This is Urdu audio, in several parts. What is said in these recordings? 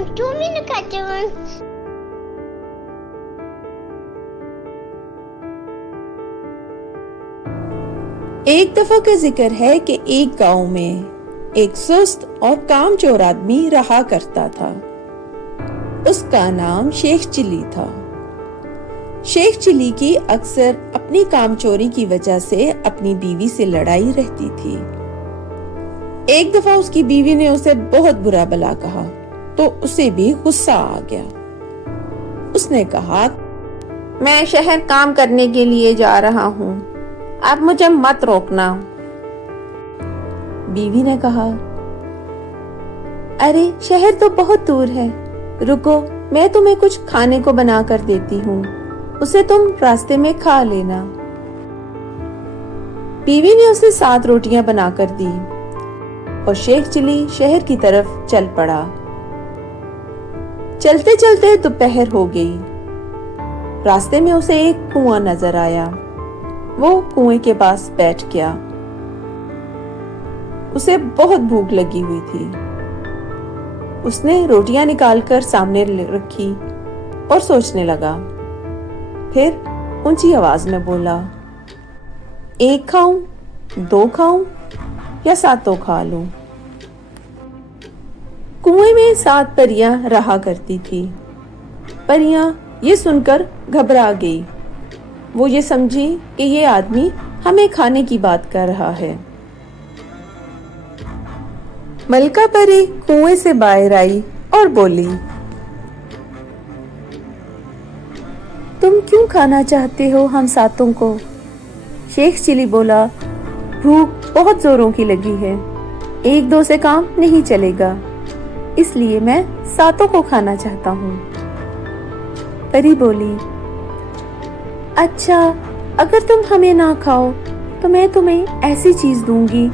2 Minuten. ایک دفعہ کا ذکر ہے کہ ایک گاؤں میں ایک سست اور کامچور آدمی رہا کرتا تھا۔ اس کا نام شیخ چلی تھا۔ شیخ چلی کی اکثر اپنی کامچوری کی وجہ سے اپنی بیوی سے لڑائی رہتی تھی۔ ایک دفعہ اس کی بیوی نے اسے بہت برا بھلا کہا تو اسے بھی غصہ آ گیا۔ اس نے کہا، میں شہر کام کرنے کے لیے جا رہا ہوں، اب مجھے مت روکنا۔ بیوی نے کہا، ارے شہر تو بہت دور ہے، رکو میں تمہیں کچھ کھانے کو بنا کر دیتی ہوں، اسے تم راستے میں کھا لینا۔ بیوی نے اسے 7 روٹیاں بنا کر دی اور شیخ چلی شہر کی طرف چل پڑا۔ چلتے چلتے دوپہر ہو گئی۔ راستے میں اسے ایک کنواں نظر آیا۔ وہ کنویں کے پاس بیٹھ گیا۔ اسے بہت بھوک لگی ہوئی تھی۔ اس نے روٹیاں نکال کر سامنے رکھی اور سوچنے لگا۔ پھر اونچی آواز میں بولا، 1 کھاؤں، 2 کھاؤں یا 7 کھا لوں؟ کنویں میں 7 پریاں رہا کرتی تھی۔ پریاں یہ سن کر گھبرا گئی۔ وہ یہ سمجھی کہ یہ آدمی ہمیں کھانے کی بات کر رہا ہے۔ ملکہ پری کنویں سے باہر آئی اور بولی، تم کیوں کھانا چاہتے ہو ہم 7 کو؟ شیخ چلی بولا، بھوک بہت زوروں کی لگی ہے، 1-2 سے کام نہیں چلے گا، اس لیے میں 7 کو کھانا چاہتا ہوں۔ پری بولی، اچھا اگر تم ہمیں نہ کھاؤ تو میں تمہیں ایسی چیز دوں گی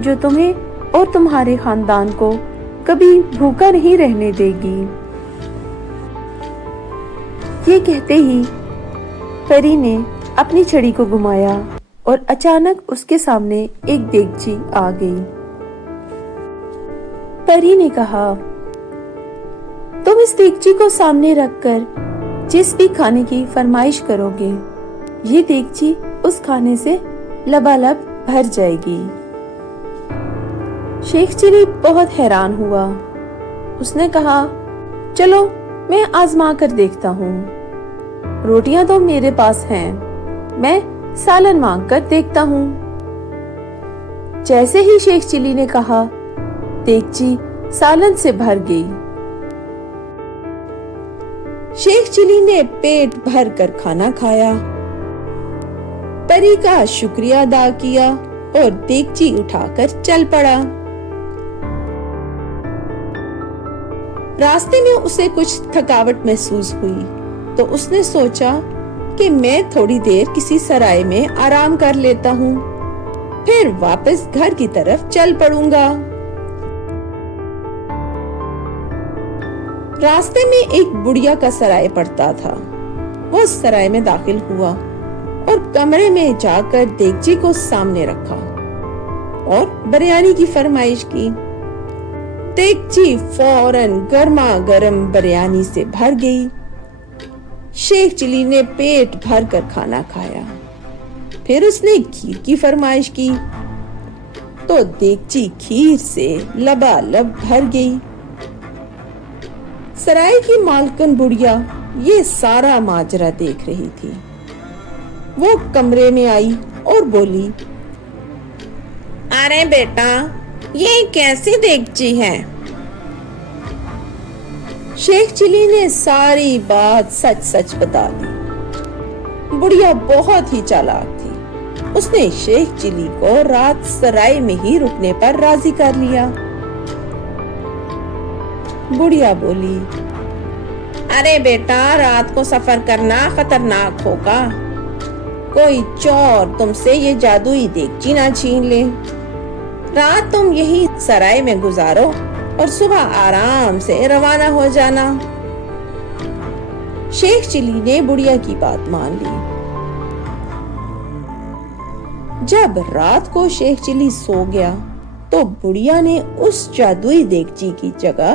جو تمہیں اور تمہارے خاندان کو کبھی بھوکا نہیں رہنے دے گی۔ یہ کہتے ہی پری نے اپنی چھڑی کو گھمایا اور اچانک اس کے سامنے ایک دیگچی آ گئی۔ پری نے کہا، تم اس دیگچی کو سامنے رکھ کر جس بھی کھانے کی فرمائش کرو گے، یہ دیگچی اس کھانے سے لبالب بھر جائے گی۔ شیخ چلی بہت حیران ہوا۔ اس نے کہا، چلو میں آزما کر دیکھتا ہوں، روٹیاں تو میرے پاس ہیں، میں سالن مانگ کر دیکھتا ہوں۔ جیسے ہی شیخ چلی نے کہا، دیگچی سالن سے بھر گئی۔ شیخ چلی نے پیٹ بھر کر کھانا کھایا، پری کا شکریہ ادا کیا اور دیگچی اٹھا کر چل پڑا۔ راستے میں اسے کچھ تھکاوٹ محسوس ہوئی تو اس نے سوچا کہ میں تھوڑی دیر کسی سرائے میں آرام کر لیتا ہوں، پھر واپس گھر کی طرف چل پڑوں گا۔ راستے میں ایک بڑھیا کا سرائے پڑتا تھا۔ وہ سرائے میں داخل ہوا اور کمرے میں جا کر دیگچی کو سامنے رکھا اور بریانی کی فرمائش کی۔ دیگچی فوراً گرما گرم بریانی سے بھر گئی۔ شیخ چلی نے پیٹ بھر کر کھانا کھایا۔ پھر اس نے کھیر کی فرمائش کی تو دیگچی کھیر سے لبالب بھر گئی۔ سرائے کی مالکن بڑھیا یہ سارا ماجرا دیکھ رہی تھی۔ وہ کمرے میں آئی اور بولی، ارے بیٹا یہ کیسی دیگچی ہے؟ شیخ چلی نے ساری بات سچ سچ بتا دی۔ بڑھیا بہت ہی چالاک تھی۔ اس نے شیخ چلی کو رات سرائے میں ہی رکنے پر راضی کر لیا۔ بڑھیا بولی، ارے بیٹا رات کو سفر کرنا خطرناک ہوگا، کوئی چور تم سے یہ جادوئی دیگچی نہ چھین لے، رات تم یہی سرائے میں گزارو اور صبح آرام سے روانہ ہو جانا۔ شیخ چلی نے بڑھیا کی بات مان لی۔ جب رات کو شیخ چلی سو گیا تو بڑھیا نے اس جادوئی دیگچی کی جگہ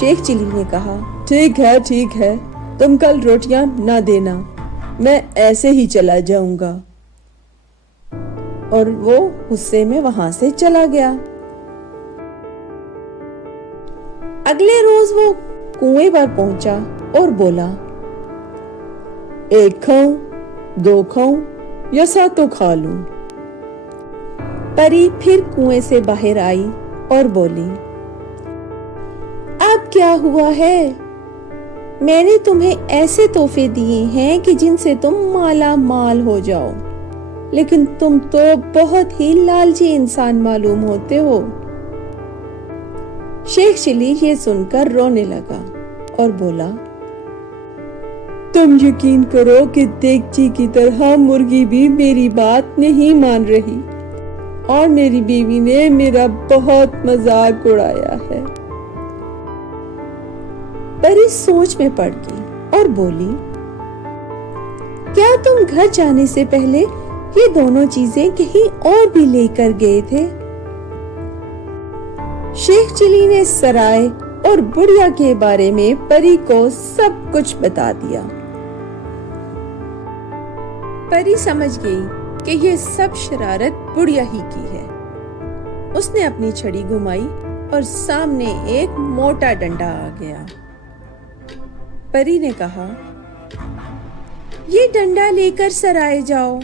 شیخ چلی نے کہا ٹھیک ہے تم کل روٹیاں نہ دینا، میں ایسے ہی چلا جاؤں گا، اور وہ غصے میں وہاں سے چلا گیا۔ اگلے روز وہ کنویں پر پہنچا اور بولا 1 کھاؤں 2 کھاؤں یا 7 کھا لوں۔ پری پھر کنویں سے باہر آئی اور بولی اب کیا ہوا ہے؟ میں نے تمہیں ایسے تحفے دیے ہیں کہ جن سے تم مالا مال ہو جاؤ، لیکن تم تو بہت ہی لالچی انسان معلوم ہوتے ہو۔ شیخ چلی یہ سن کر رونے لگا اور بولا تم یقین کرو کہ دیگچی کی طرح مرغی بھی میری بات نہیں مان رہی، اور میری بیوی نے میرا بہت مذاق اڑایا ہے۔ پری سوچ میں پڑ گئی اور بولی کیا تم گھر جانے سے پہلے یہ دونوں چیزیں کہیں اور بھی لے کر گئے تھے؟ شیخ چلی نے سرائے اور بڑھیا کے بارے میں پری کو سب کچھ بتا دیا۔ پری سمجھ گئی کہ یہ سب شرارت بڑھیا ہی کی ہے۔ اس نے اپنی چھڑی گھمائی اور سامنے ایک موٹا ڈنڈا آ گیا۔ پری نے کہا یہ ڈنڈا لے کر سرائے جاؤ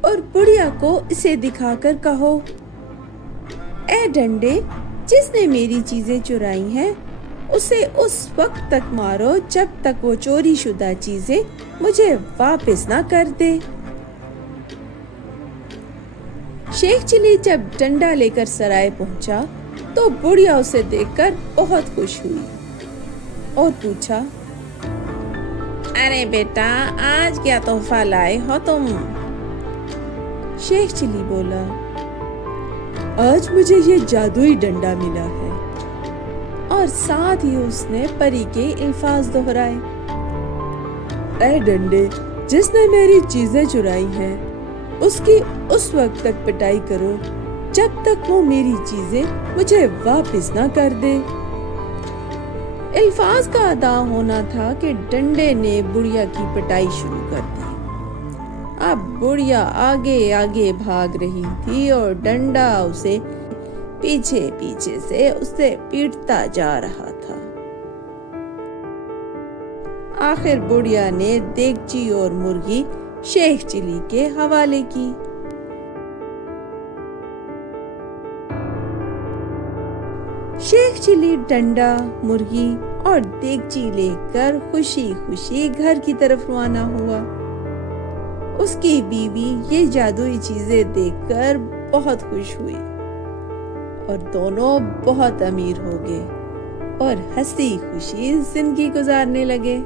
اور بڑھیا کو اسے دکھا کر کہو اے ڈنڈے، جس نے میری چیزیں چرائی ہیں اسے اس وقت تک مارو جب تک وہ چوری شدہ چیزیں مجھے واپس نہ کر دے۔ شیخ چلی جب ڈنڈا لے کر سرائے پہنچا تو بڑھیا اسے دیکھ کر بہت خوش ہوئی اور پوچھا ارے بیٹا، آج کیا تحفہ لائے ہو تم؟ شیخ چلی بولا آج مجھے یہ جادوئی ڈنڈا ملا ہے، اور ساتھ ہی اس نے پری کے الفاظ دہرائے اے ڈنڈے، جس نے میری چیزیں چرائی ہیں اس کی اس وقت تک پٹائی کرو جب تک وہ میری چیزیں مجھے واپس نہ کر دے۔ الفاظ کا ادا ہونا تھا کہ ڈنڈے نے بڑھیا کی پٹائی شروع کر دی۔ اب بڑھیا آگے آگے بھاگ رہی تھی اور ڈنڈا اسے پیچھے پیچھے سے اسے پیٹتا جا رہا تھا۔ آخر بڑھیا نے دیگچی اور مرغی شیخ چلی کے حوالے کی۔ شیخ چلی ڈنڈا، مرغی اور دیگچی لے کر خوشی خوشی گھر کی طرف روانہ ہوا۔ اس کی بیوی یہ جادوئی چیزیں دیکھ کر بہت خوش ہوئی اور دونوں بہت امیر ہو گئے اور ہنسی خوشی زندگی گزارنے لگے۔